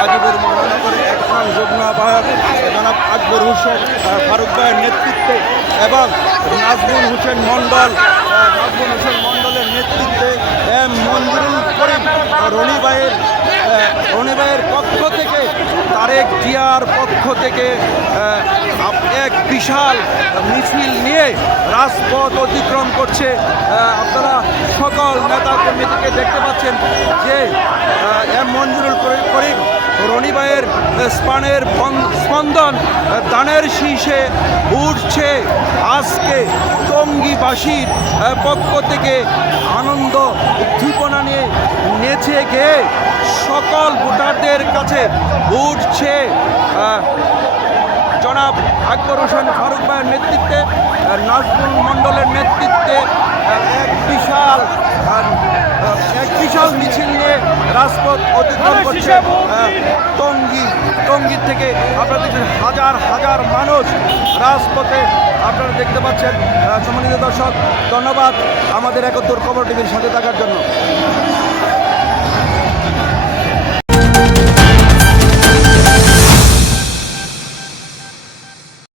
গাজীপুর মহানগরের ১ নং যুগ্ম আহ্বায়ক জনাব আকবর হোসেন ফারুক ভাইয়ের নেতৃত্বে এবং নাজমুল হোসেন মণ্ডলের নেতৃত্বে এম মঞ্জুরুল করিম রনি ভাইয়ের পক্ষ থেকে, তারেক জিয়ার পক্ষ থেকে এক বিশাল মিছিল নিয়ে রাজপথ অতিক্রম করছে। আপনারা সকল নেতা কর্মীকে দেখতে পাচ্ছেন যে এম মঞ্জুরুল করিম রনি ভাইয়ের স্পানের স্পন্দন দানের শীর্ষে উঠছে। আজকে টঙ্গীবাসীর পক্ষ থেকে আনন্দ উদ্দীপনা নিয়ে নেচে গেয়ে সকল ভোটারদের কাছে উঠছে জনাব আকবর হোসেন ফারুক ভাইয়ের নেতৃত্বে, নাজমুল মণ্ডলের নেতৃত্বে এক বিশাল মিছিল নিয়ে রাজপথ অতিক্রম করছে। টঙ্গী থেকে আপনারা দেখছেন হাজার হাজার মানুষ রাজপথে আপনারা দেখতে পাচ্ছেন। সম্মানিত দর্শক, ধন্যবাদ আমাদের ৭১ খবর টিভির সাথে থাকার জন্য।